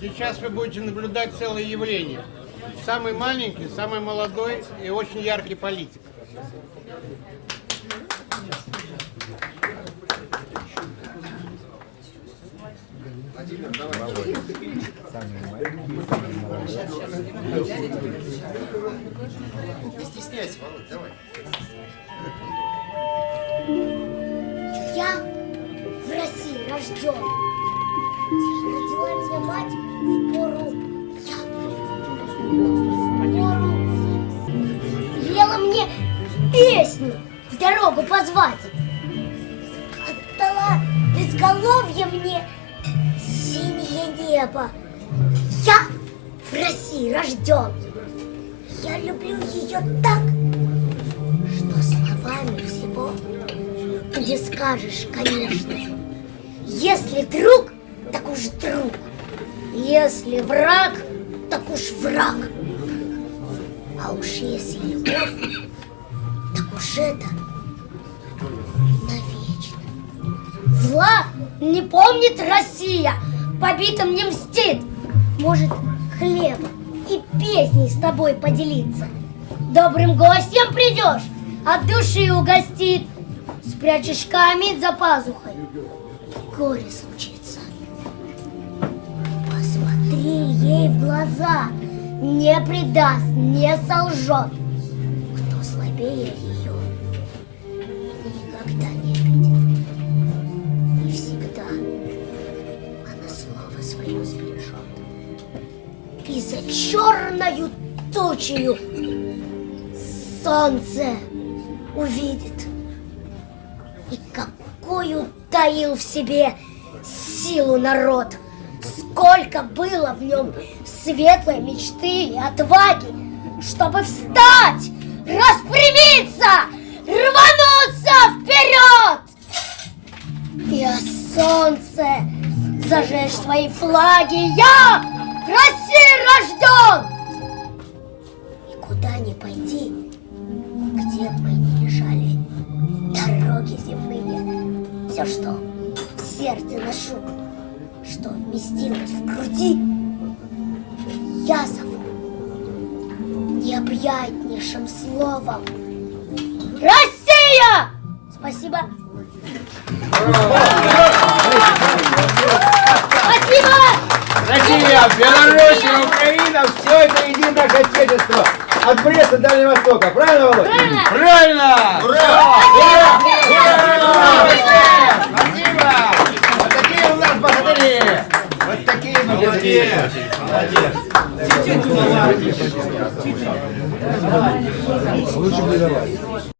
Сейчас вы будете наблюдать целое явление. Самый маленький, самый молодой и очень яркий политик. Владимир, давай. Не стесняйся, Володь, давай. Я в России рожден. Родила меня мать в пору велела мне песню в дорогу позвать. Отдала изголовье мне синее небо. Я в России рожден. Я люблю ее так, что словами всего не скажешь, конечно. Если друг, так уж друг. Если враг, так уж враг. А уж если любовь, так уж это навечно. Зла не помнит Россия, побитым не мстит. Может, хлебом и песней с тобой поделиться. Добрым гостем придешь, от души угостит. Спрячешь камень за пазухой, горе случится. Посмотри ей в глаза, не предаст, не солжет. Кто слабее ее, никогда не обидит. И всегда она слово свое сбережет. И за черною тучею солнце увидит. И какую таил в себе силу народ. Сколько было в нем светлой мечты и отваги, чтобы встать, распрямиться, рвануться вперед. И о солнце зажечь свои флаги. Я в России рожден. И куда ни пойди, где бы ни лежали дороги земные, все, что в сердце ношу, что вместилось в груди, я зову необъятнейшим словом Россия! Спасибо. Спасибо! Россия, Белоруссия, Украина, все это единое отечество. От Бреста до Дальнего Востока. Правильно, Володь? Правильно! Правильно! Ура! Спасибо! Вот такие у нас богатыри! Вот такие молодцы! Молодец! Лучше не давай.